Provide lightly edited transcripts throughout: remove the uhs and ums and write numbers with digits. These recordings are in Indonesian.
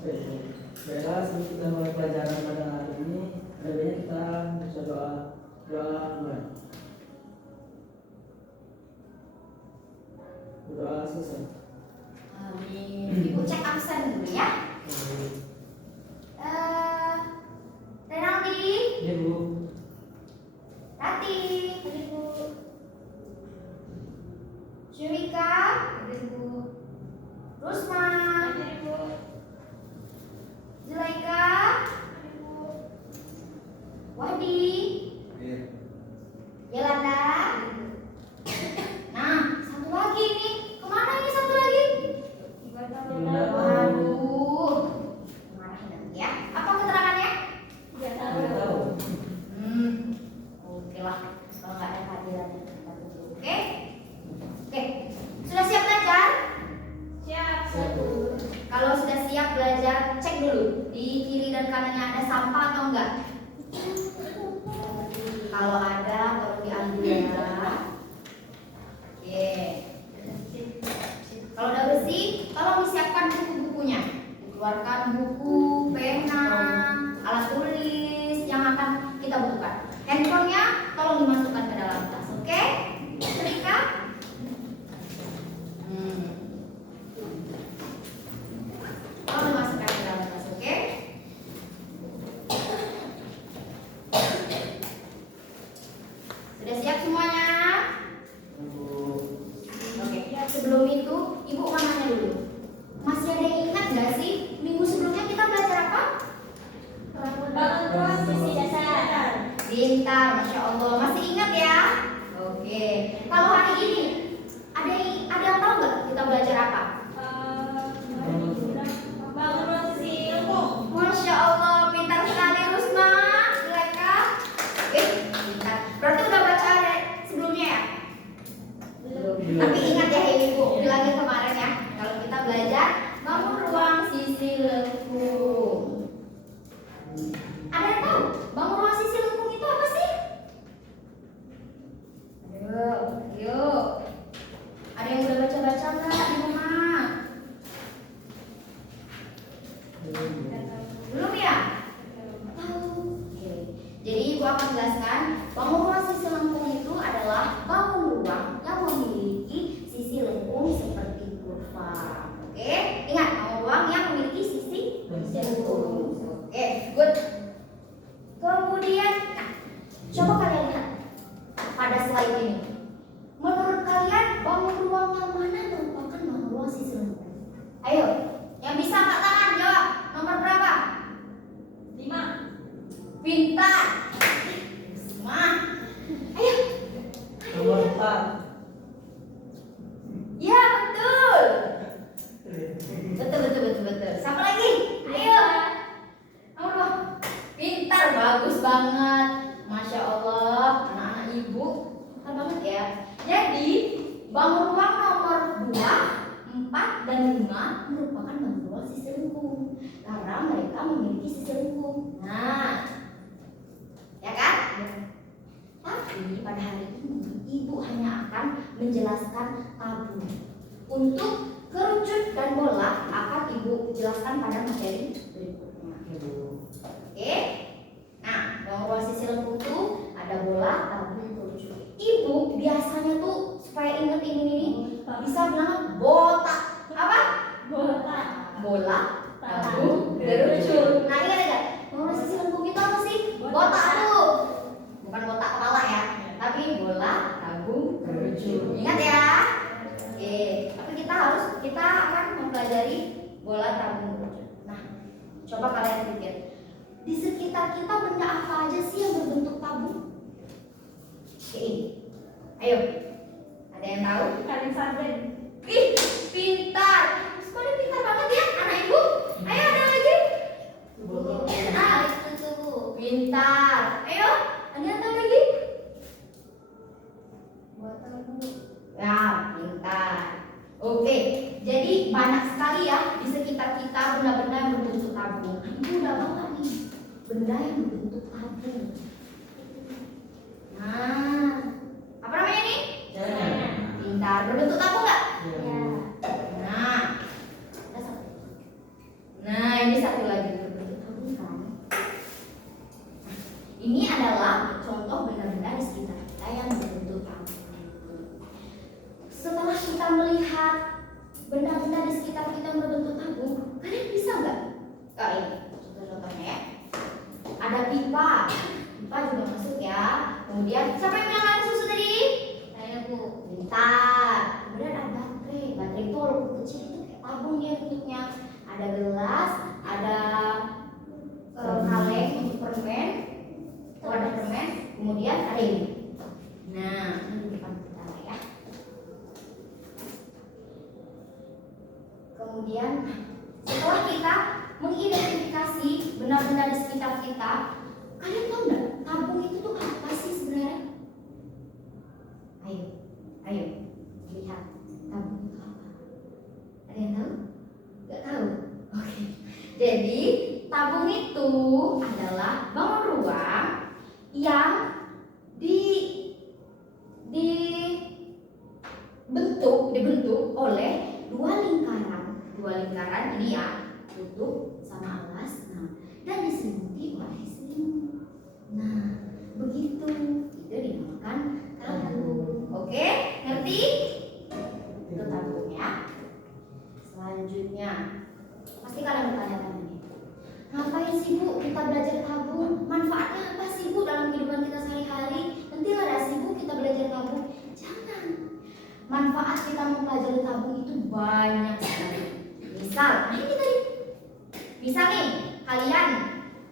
Baiklah, sebelum kita mulai pelajaran pada hari ini, ada baiknya kita baca doa mulai. Doa selesai. Amin. Ibu cek absen dulu ya. Renaldi. Iya Bu. Rati. Ibu. Syurika. Ibu. Rusma. Ibu. Zulaika. Ibu. Wadi. Iya. Yolanda. Nah, satu lagi nih. Kemana ini satu lagi? Waduh. Marahin nanti ya. Apa keterangannya? Tidak tahu. Oke lah. Kalau nggak ada kehadirannya kita tunggu. Oke? Oke. Sudah siap belajar? Siap. Kalau sudah siap belajar, cek dulu di kiri dan kanannya ada sampah atau enggak. Kalau ada, baru diambil ya. Oke. Kalau udah bersih, tolong disiapkan buku-bukunya. Dikeluarkan buku, pena, alat tulis yang akan kita butuhkan. Handphonenya tolong dimasukkan ke dalam tas, oke? Serika? Tolong dimasukkan ke dalam tas, oke? Sudah siap semuanya? Oke, sebelum itu Ibu mau nanya dulu. Masih ada yang ingat nggak sih minggu sebelumnya kita belajar apa? Bangun ruang sisi dasar. Pintar, Masya Allah. Masih ingat ya? Oke. Kalau hari ini ada yang tahu nggak kita belajar apa? Bangun ruang sisi ilmu. Masya Allah, pintar sekali Rusma, Zulaika. Pintar. Berarti udah baca ada sebelumnya ya? Tapi ingat ya Ibu, bilangin kemarin ya, kalau kita belajar bangun ruang sisi lengkung. Ada yang tahu bangun ruang sisi lengkung itu apa sih? Yuk. Ada yang udah baca-baca nggak di rumah? Belum ya? Tahu. Oke. Jadi Ibu akan jelaskan bangun ruang sisi lengkung itu adalah bangun ruang yang memiliki sisi lengkung seperti kurva. Oke, ingat bangun ruang yang memiliki sisi lengkung. Oke, good. Kemudian, coba kalian lihat pada slide ini. Menurut kalian bangun ruang yang mana merupakan bangun ruang sisi lengkung? Ayo, yang bisa angkat tangan jawab. Nomor berapa? 5. Pintar. Semua. Ayo. Nomor 4. Ya, betul. Betul. Siapa lagi? Ayo. Nomor 2. Pintar, bagus banget. Masya Allah, anak-anak Ibu pintar banget ya. Jadi, bangun ruang nomor 2, 4, dan 5 merupakan bangun ruang sisi lengkung karena mereka memiliki sisi lengkung. Nah, ya kan? Tapi pada hari ini Ibu hanya akan menjelaskan tabung. Untuk kerucut dan bola akan Ibu jelaskan pada materi berikutnya. Oke? Nah, bangun ruang sisi lengkung itu ada bola, tabung, kerucut. Ibu biasanya tuh supaya inget ini bisa bilang botak. Apa? Bola, tabung, kerucut. Nah, ingat aja. Bangun ruang sisi lengkung itu apa sih? Botak tuh. Bukan botak kepala ya, tapi bola, tabung, kerucut. Ingat ya? Oke, tapi kita akan mempelajari bola, tabung, kerucut. Nah, coba kalian pikir, di sekitar kita benda apa aja sih yang berbentuk tabung? Oke, ayo, ada yang tahu? Kaleng sarden. Ih, pintar. Sekolah pintar banget ya, anak Ibu. Ayo, ada lagi? Nah, pintar. Ayo, ada yang tahu lagi? Ya, pintar. Oke, jadi banyak sekali ya di sekitar kita benda-benda yang berbentuk tabung. Ibu udah bawa nih benda yang berbentuk tabung. Nah, apa namanya nih? Pintar. Berbentuk tabung nggak? Ya. Nah, ada satu. Nah, ini ada pipa. Pipa juga masuk ya. Kemudian siapa yang bilang ada susu tadi? Saya Bu. Bentar. Kemudian ada baterai. Baterai itu walaupun kecil itu kayak tabung dia bentuknya. Ada gelas, ada kaleng untuk permen, wadah permen. Kemudian ada ini. Nah, ini di depan kita ya. Kemudian setelah kita mengidentifikasi benda-benda di sekitar kita, kalian tahu nggak tabung itu tuh apa sih sebenarnya? Ayo lihat tabung itu apa? Ada yang tahu? Nggak tahu? Oke. Jadi tabung itu adalah bangun ruang yang dibentuk oleh dua lingkaran ini ya, tutup sama alas, dan diselimuti oleh selimut. Nah, begitu itu dinamakan tabung. Oke, ngerti? Itu tabung ya. Selanjutnya, pasti kalian bertanya-tanya nih, ngapain sih Bu kita belajar tabung? Manfaatnya apa sih Bu dalam kehidupan kita sehari-hari? Nantilah ada sih Bu kita belajar tabung. Jangan. Manfaat kita mempelajari tabung itu banyak sekali. Misal, ini tadi. Misal nih, kalian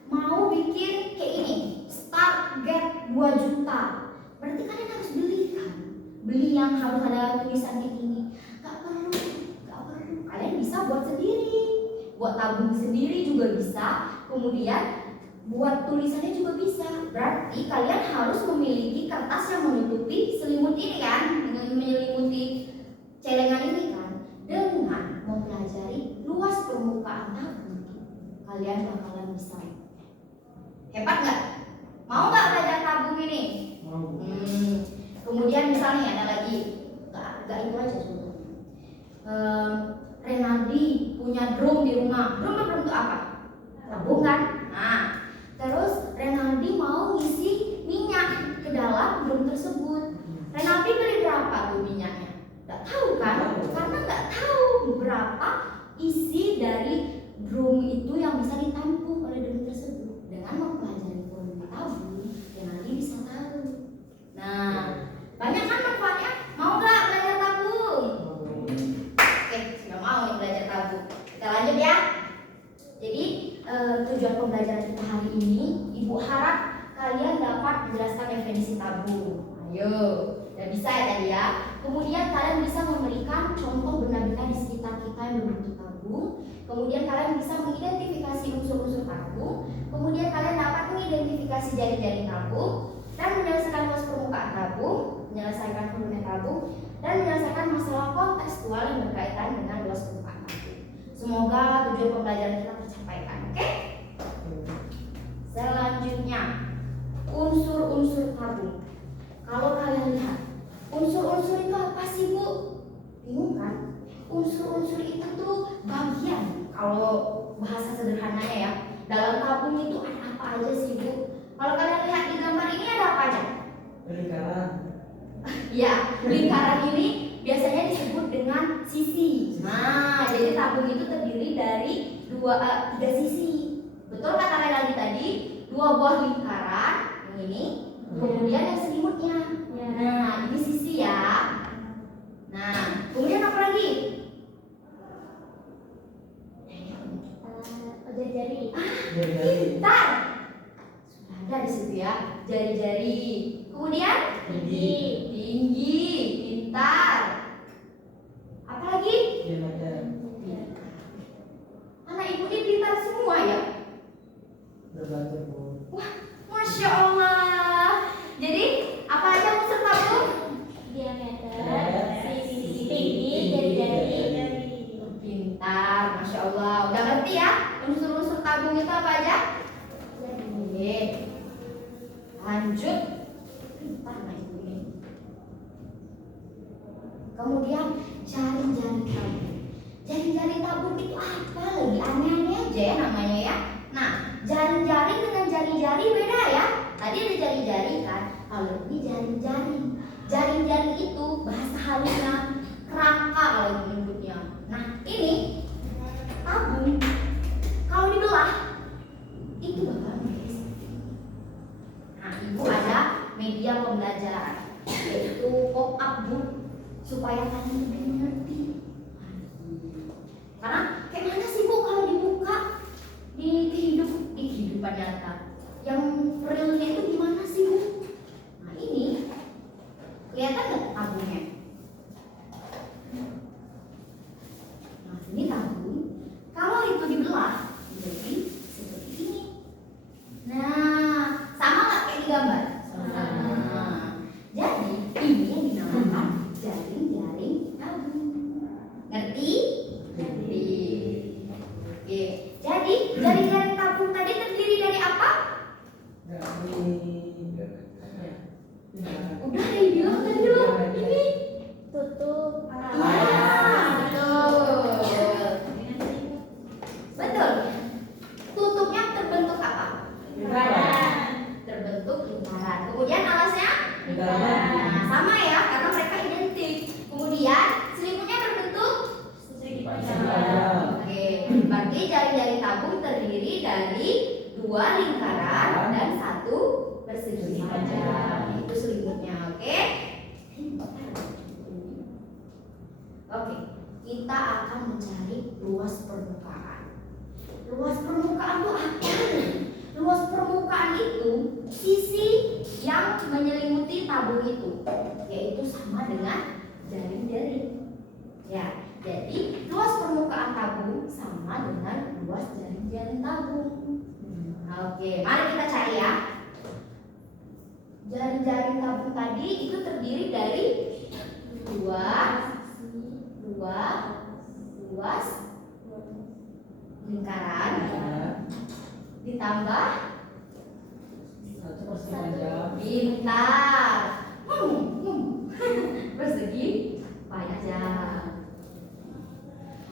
mau bikin kayak ini, start get 2 juta. Berarti kalian harus beli kan? Beli yang harus ada tulisan kayak gini. Gak perlu. Kalian bisa buat sendiri. Buat tabung sendiri juga bisa. Kemudian buat tulisannya juga bisa. Berarti kalian harus memiliki kertas yang menutupi selimut ini kan, menyelimuti celengan ini kan. Dengan mempelajari luas permukaan tabung, kalian bakalan bisa. Hebat nggak? Mau nggak belajar tabung ini? Mau. Kemudian misalnya ada lagi, nggak itu aja contohnya. Renaldi punya drum di rumah. Drum berbentuk apa? Tabung kan? Nah, terus Renaldi mau ngisi minyak ke dalam drum tersebut. Renaldi beli berapa tuh minyaknya? Nggak tahu kan? Karena nggak tahu berapa isi dari drum itu yang bisa ditampung oleh drum tersebut. Dengan mempelajari volume tabung, Renaldi bisa tahu. Nah, banyak kan manfaatnya? Mau nggak belajar tabung? Oke, sudah mau nih belajar tabung. Kita lanjut ya. Jadi tujuan pembelajaran kita hari ini, Ibu harap kalian dapat menjelaskan definisi tabung. Ayo, udah bisa ya tadi ya. Kemudian kalian bisa memberikan contoh benda-benda di sekitar kita yang berbentuk tabung. Kemudian kalian bisa mengidentifikasi unsur-unsur tabung. Kemudian kalian dapat mengidentifikasi jari-jari tabung dan menyelesaikan luas permukaan tabung, menyelesaikan volume tabung, dan menyelesaikan masalah kontekstual yang berkaitan dengan luas permukaan tabung. Semoga tujuan pembelajaran kita tercapaikan. Oke? Selanjutnya, unsur-unsur tabung. Kalau kalian lihat, unsur-unsur itu apa sih Bu? Bingung kan? Unsur-unsur itu tuh bagian. Kalau bahasa sederhananya ya, dalam tabung itu ada apa aja sih Bu? Kalau kalian lihat di gambar ini ada apa aja? Lingkaran. Ya, lingkaran ini biasanya disebut dengan sisi. Nah, jadi tabung itu terdiri dari 3 sisi. Betul kata Renaldi tadi, 2 buah lingkaran, yang ini, kemudian yang selimutnya. Nah, ini sisi ya. Nah, kemudian apa lagi? Jari-jari. Pintar. Sudah ada di situ ya, jari-jari. Kemudian tinggi, pintar. Apa lagi? Anak ibu ini pintar semua ya. Berbelajar Bu. Wah, Masya Allah. Jadi apa aja unsur tabung? Diameter, sisi tinggi, jari-jari. Pintar, Masya Allah. Udah ngerti ya unsur-unsur tabung itu apa aja? Oke. Lanjut. Pintar anak ibu ini. Kemudian jari-jari tabung. Jari-jari tabung itu apa lagi? Aneh-aneh aja ya namanya ya. Nah, jari-jari dengan jari-jari beda ya. Tadi ada jari-jari kan. Kalau ini jari-jari. Jari-jari itu bahasa halusnya kerangka kalau menyebutnya. Nah, ini tabung. Kalau dibelah itu bakal guys. media pembelajaran, yaitu pop-up book, supaya kalian lebih mengerti. Karena kayak mana sih Bu kalau dibuka di kehidupan nyata, yang realnya itu gimana sih Bu? Nah ini kelihatan nggak tabungnya? Nah ini tabung. Kalau itu dibelah jadi seperti ini. Nah sama nggak kayak di gambar? Nah, jadi ini yang dinamakan jaring-jaring tabung. Ngerti? Ngerti. Oke. Jadi jaring-jaring tabung tadi terdiri dari apa? Udah dibilang tadi loh. Ini Tutup. betul. Tutupnya terbentuk apa? Lingkaran. Terbentuk lingkaran. Kemudian alasnya? Lingkaran. Nah, sama ya, karena mereka identik. Kemudian selimutnya berbentuk? Panjang. Oke, berarti jaring-jaring tabung terdiri dari 2 lingkaran dan 1 persegi panjang. Itu selimutnya, oke? Oke, kita akan mencari luas permukaan. Luas permukaan itu apa? Luas permukaan itu sisi yang menyelimuti tabung itu, yaitu sama dengan jaring-jaring. Ya, jadi luas permukaan tabung sama dengan luas jaring-jaring tabung. Oke, mari kita cari ya. Jaring-jaring tabung tadi itu terdiri dari luas lingkaran ditambah Satu persegi panjang. pintar persegi panjang.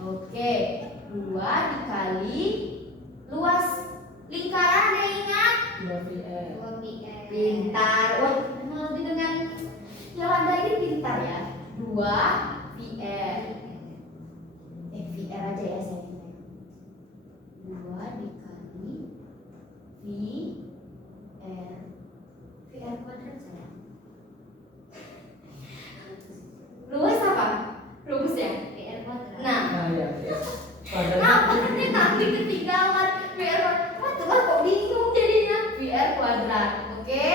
Oke, 2 dikali luas lingkaran, ada yang ingat? 2 VR. Pintar. Wah, nanti dengan Yolanda ini pintar ya. 2 VR. VR aja ya saya. 2 dikali VR. VR kuadrat saya. Luas apa? Rumusnya? VR kuadrat. Nah, Nah, ya. kenapa nanti ketinggalan VR kuadrat? Kok bingung jadinya? VR kuadrat. Oke.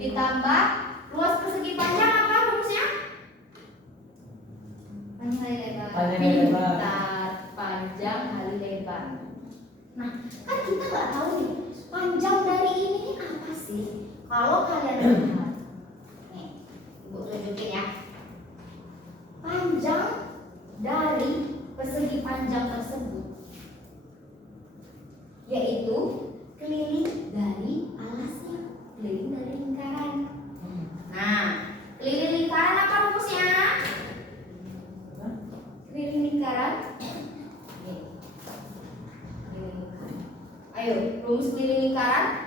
Ditambah luas persegi panjang apa rumusnya? Panjang kali lebar. Panjang kali lebar. Pintar. Panjang kali lebar. Nah, kan kita nggak tahu nih panjang dari ini nih apa sih? Kalau kalian lihat, nih, Ibu tunjukin ya. Panjang dari persegi panjang tersebut, yaitu keliling dari alasnya, keliling dari lingkaran. Nah, keliling lingkaran apa rumusnya? Keliling lingkaran. Nih. Keliling lingkaran. Ayo, rumus keliling lingkaran.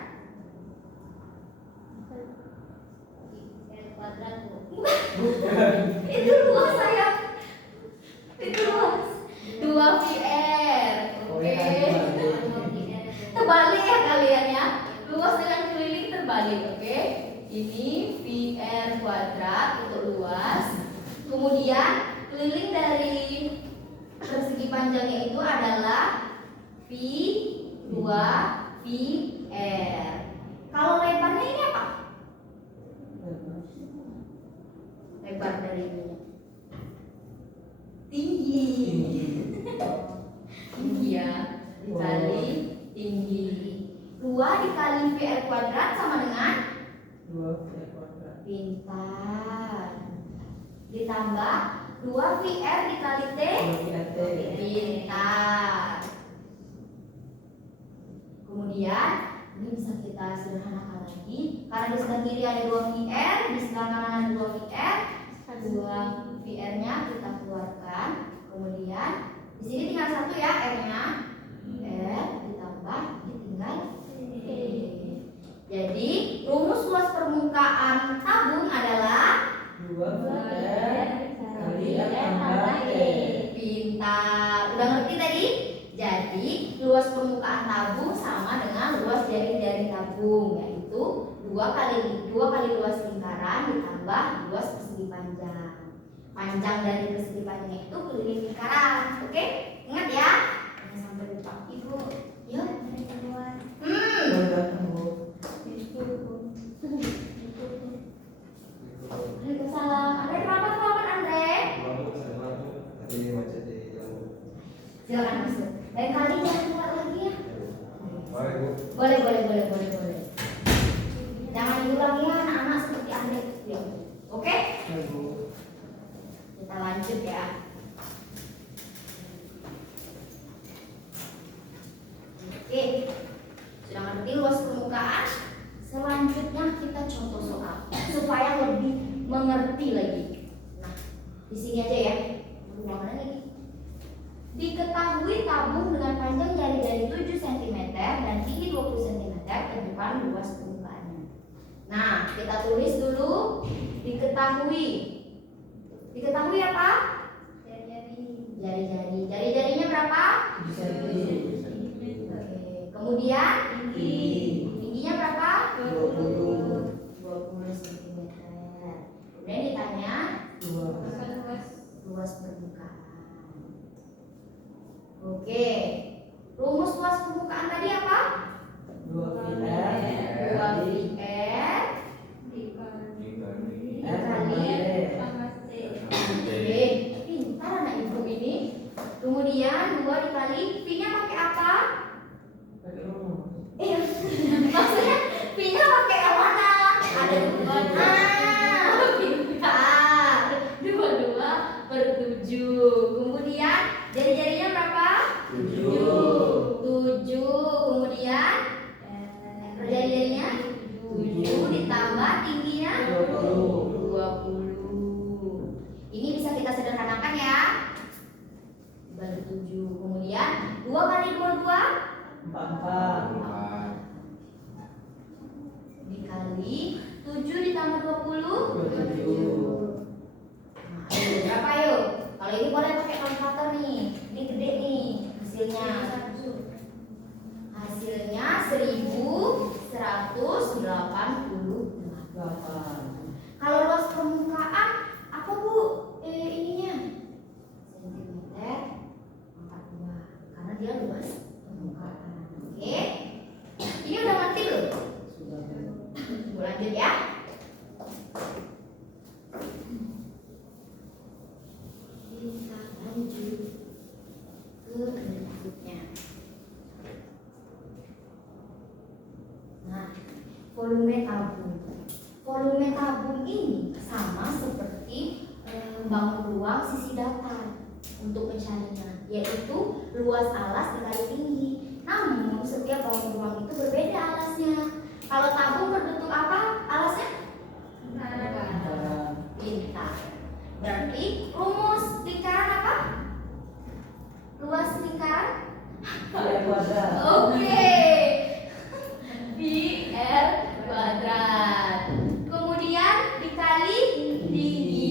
Itu luas saya. Itu luas. 2 VR. Oke. Terbalik ya kalian ya. Luas dengan keliling terbalik, oke? Ini VR kuadrat untuk luas. Kemudian keliling dari persegi panjangnya itu adalah V2 VR. Kalau lebarnya ini apa? Lebar dari ini. Tinggi. Tinggi ya. Dikali tinggi. 2 dikali VR kuadrat sama dengan 2 VR kuadrat. pintar. Ditambah 2 VR dikali T. 2 VR T. Pintar. Kemudian ini bisa kita sederhanakan lagi, karena di sebelah kiri ada 2 VR, di sebelah kanan ada 2 VR. 2 VR-nya kita keluarkan. Kemudian di sini tinggal 1 ya R-nya. R ditambah ditinggal T. Jadi rumus luas permukaan tabung adalah 2 VR kali R tambah T. Pintar. Udah ngerti tadi? Jadi luas permukaan tabung sama dengan luas jaring-jaring tabung, yaitu itu dua kali luas lingkaran ditambah luas persegi panjang. Panjang dari persegi panjang itu keliling lingkaran. Oke? Ingat ya? Jangan sampai lupa. Ibu, yuk. Waalaikumsalam. Andre, kenapa selamat Andre? Silakan masuk. Lain kali jangan keluar lagi ya. Boleh. Jangan diulangi ya anak-anak seperti Andre. Ya. Oke? Kita lanjut ya. Oke. Sudah ngerti luas permukaan? Selanjutnya kita contoh soal supaya lebih mengerti lagi. Nah, di sini aja ya. Ruangannya lagi. Diketahui tabung dengan panjang jari-jari 7 cm dan tinggi 20 cm tentukan luas permukaannya. Nah, kita tulis dulu diketahui. Diketahui apa? Jari-jari. Jari-jarinya berapa? Oke. Kemudian tingginya berapa? 20 cm. Kemudian ditanya luas permukaan. Oke. Rumus luas permukaan tadi apa? 2πr dikali. Pintar anak ibu ini. Kemudian 2 dikali P-nya pakai apa? Maksudnya P-nya pakai yang mana? Ada 2. Pintar. 22/7. Kemudian jari-jarinya berapa? 7. Kemudian jari-jarinya 7 ditambah tingginya 20. Ini bisa kita sederhanakan ya. Bagi 7. Kemudian 2 kali 22 4. dikali 7 ditambah 20 27. Nah, ayo, berapa yuk? Kalau ini boleh pakai kalkulator nih. Ini gede nih hasilnya. Hasilnya 1188. Kalau luas permukaan apa Bu? Ininya sentimeter 42 karena dia luas permukaan. Oke. Ini udah ngerti loh. Lanjut ya. Kita lanjut ke berikutnya. Nah, volume tabung. Volume tabung ini sama seperti bangun ruang sisi datar untuk mencarinya, yaitu luas alas dikali tinggi. Namun setiap bangun ruang itu berbeda alasnya. Kalau tabung berbentuk apa alasnya? Bintang. Berarti rumus lingkaran apa? Luas lingkaran? Oke. PR kuadrat. Kemudian dikali tinggi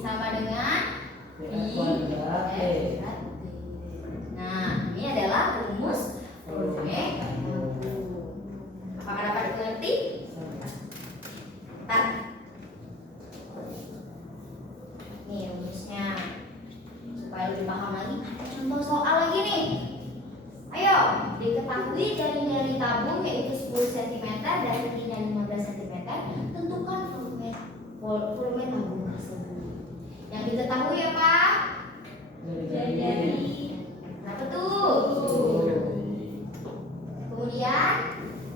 sama dengan kuadrat. Nah, ini adalah rumus volume tabung. Apakah dapat dimengerti? Bentar. Nih rumusnya. Supaya lebih paham lagi, ada contoh soal lagi nih. Ayo, diketahui jari-jari tabung yaitu 10 cm dan tingginya 15 cm. Tentukan volume tabung tersebut. Yang diketahui apa? Jari-jari. Berapa tuh? Kemudian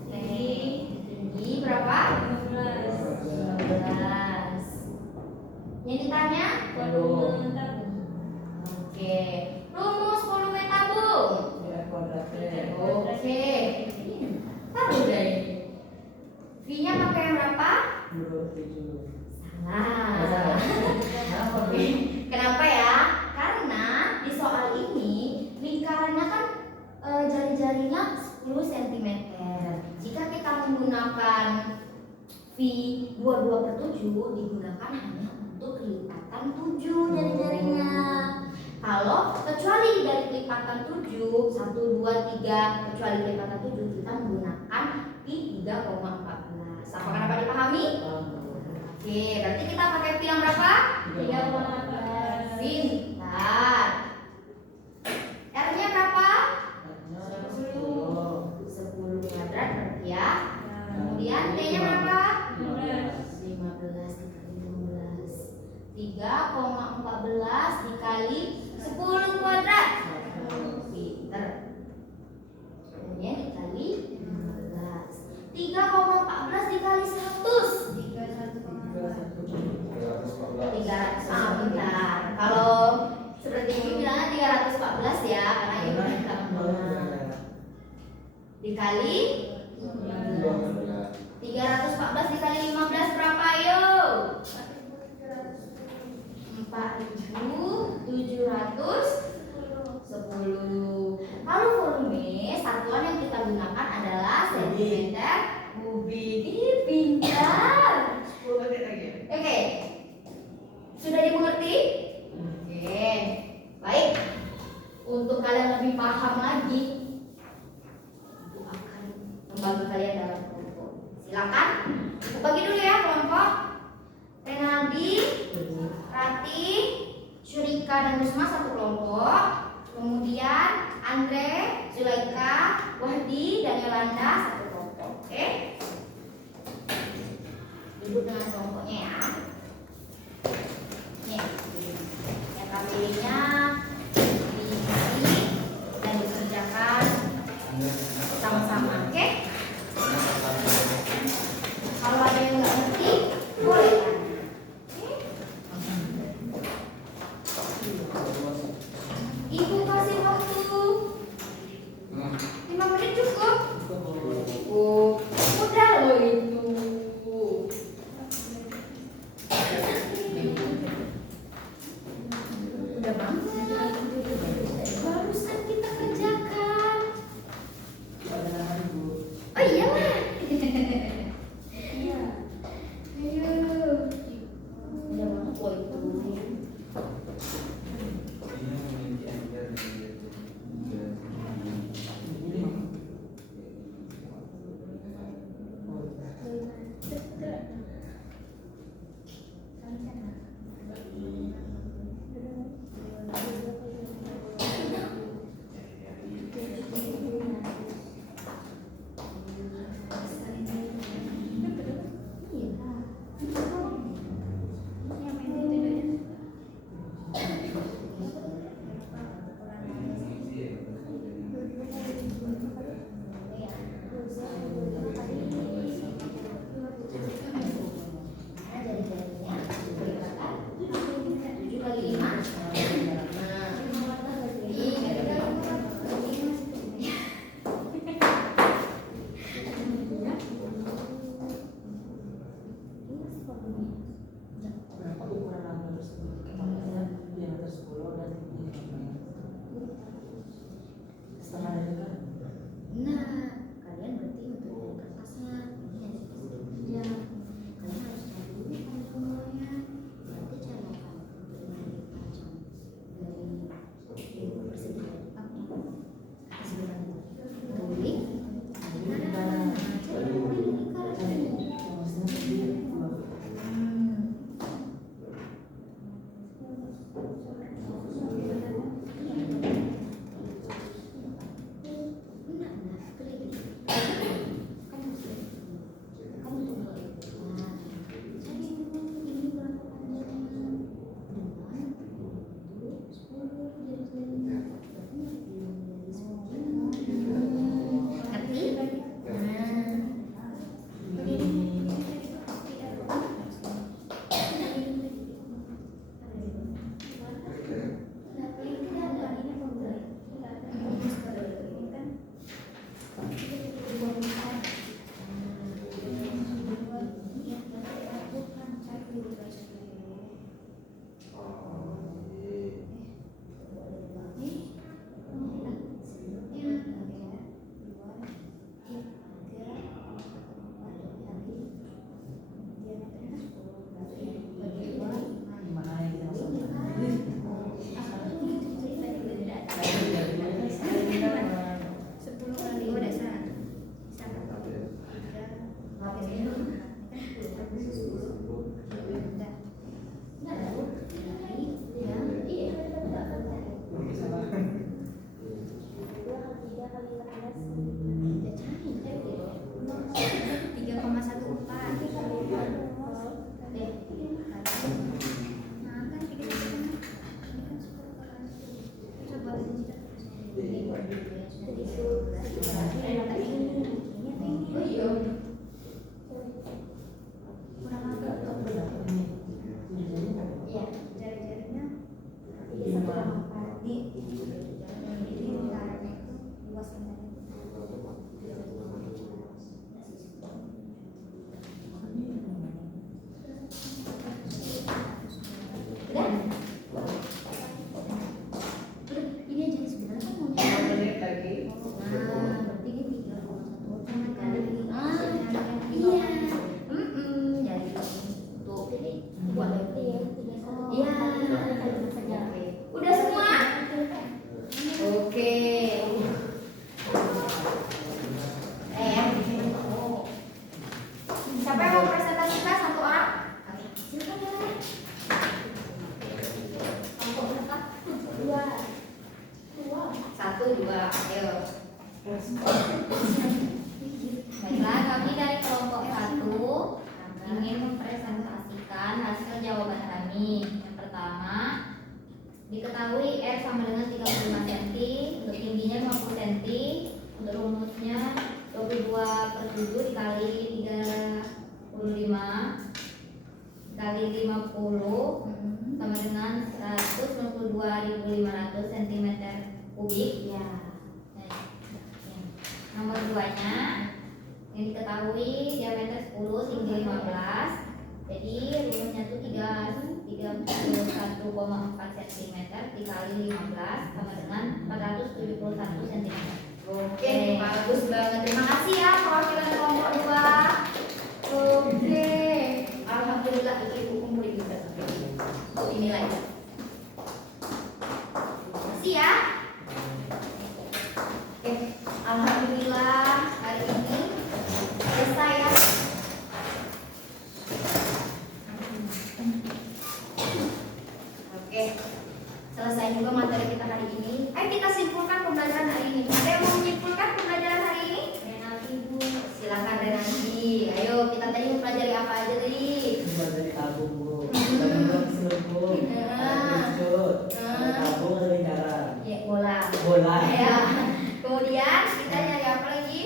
tinggi berapa? 15. Yang ditanya? Volume tabung. Oke. Rumus volume tabung. Oke. Tahu deh. V-nya pakai yang berapa? 27. Salah. Oke. Kenapa ya? Karena di soal ini lingkarannya kan jari-jarinya 10 cm. Jika kita menggunakan V22/7 digunakan hanya untuk lipatan 7 jari-jarinya. Kalau kecuali dari lipatan 7, 1, 2, 3, kecuali lipatan 7 kita menggunakan P 3,14. Oke, berarti kita pakai pi yang berapa? 3,14. Pintar. R-nya berapa? Artinya 10 kuadrat berarti ya. Nah, Kemudian T-nya berapa? 15. 15 dikali 15. 3,14 dikali 10 kuadrat. Pinter. Kemudian dikali 15. 3,14 dikali 100. 300. Bentar. Kalau seperti ini bilangnya 314 ya, karena ini bukan dikali 314 dikali 15 berapa yuk? 4.710. Kalau volume, satuan yang kita gunakan adalah sentimeter kubik. Ih, pintar. 10 menit lagi. Oke, sudah dimengerti? Oke, baik. Untuk kalian lebih paham lagi, aku akan membagi kalian dalam kelompok. Silakan, aku bagi dulu ya kelompok. Renaldi, Rati, Syurika dan Rusma satu kelompok. Kemudian Andre, Zulaika, Wahdi dan Yolanda satu kelompok. Oke? Duduk dengan kelompoknya ya. Nih, yang pilihnya dibagi dan dikerjakan sama-sama. Oke? Kalau ada yang nggak ngerti, boleh tanya. Ibu kasih waktu 5 menit cukup? Oh, udah loh itu. Udah banget. Barusan kita kerjakan. Oh iya lah. Iya. Ayo. Udah banget loh itu. Diketahui R sama dengan 35 cm, untuk tingginya 50 cm, untuk rumusnya 22/7 dikali 35 dikali 50 sama dengan 192.500 cm kubik. Ya. Nomor 2-nya yang diketahui diameter 10, tinggi 15. Jadi rumusnya itu 31,4 cm dikali 15 sama dengan 471 cm. Oke, bagus banget. Terima kasih ya perwakilan kelompok 2. Oke. Alhamdulillah ibu kumpulin juga. Ini lagi. Makasih ya. Oke, alhamdulillah hari ini selesai ya. Oke, selesai juga materi kita hari ini. Ayo kita simpulkan pembelajaran hari ini. Ada yang mau menyimpulkan pembelajaran hari ini? Renaldi Bu. Silakan Renaldi. Ayo kita tadi mempelajari apa aja tadi? Dari tabung bu, tabung selembung, ada kerucut, ada tabung, ada lingkaran, Ya, bola. bola, Ya. Kemudian kita nyari apa lagi?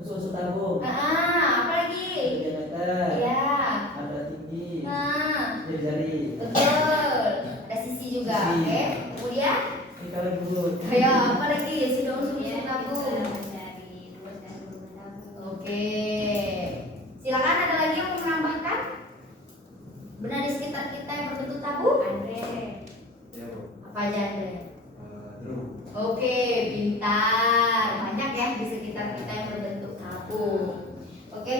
usus tabung, Apa lagi? diameter, Ya. ada tinggi, Nah, jari, betul. Ada sisi juga. Sisi. Oke. Kemudian, ini kalau bu, ayo apa lagi? Sudah unsur-unsur tabung. Dari rumus dan rumus tabung. Oke. Silakan ada lagi yang mau menambahkan? Benar di sekitar kita yang berbentuk tabung? Andre. Ya bu. Apa aja Andre? Dulu. Oke, pintar. Banyak ya di sekitar kita yang berbentuk tabung. Oke,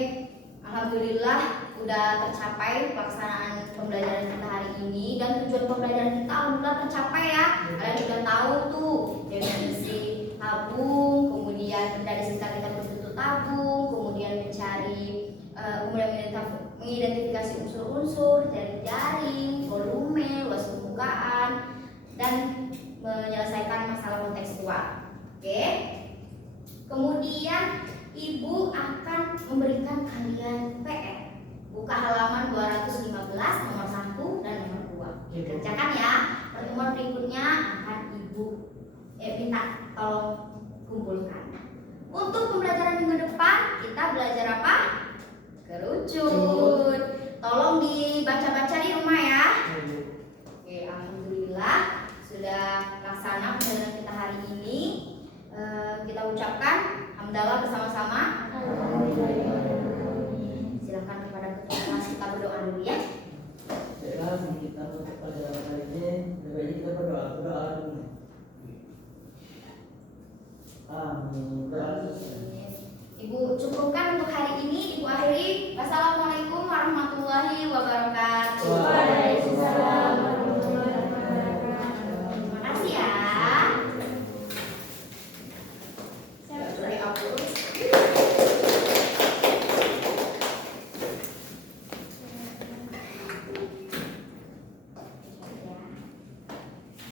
alhamdulillah udah tercapai pelaksanaan pembelajaran kita hari ini dan tujuan pembelajaran kita alhamdulillah tercapai ya. Kalian sudah tahu tuh definisi tabung, kemudian benda di sekitar kita berbentuk tabung, kemudian mengidentifikasi unsur-unsur, jaring, volume, luas permukaan, dan menyelesaikan masalah kontekstual. Oke. Kemudian Ibu akan memberikan kalian PR. Buka halaman 215 nomor 1 dan nomor 2. Kerjakan ya. Pertemuan berikutnya akan Ibu minta tolong kumpulkan. Untuk pembelajaran minggu depan kita belajar apa? Kerucut. Tolong dibaca-baca di rumah ya. Oke, alhamdulillah sudah laksana pembelajaran kita hari ini. Kita ucapkan hamdalah bersama-sama. Silakan kepada ketua kelas kita berdoa dulu ya. Baiklah, kita untuk pelajaran kali ini, lebih baik kita berdoa dulu. Amin. Berdoa. Ibu cukupkan untuk hari ini. Ibu akhiri. Wassalamualaikum warahmatullahi wabarakatuh. Waalaikumsalam.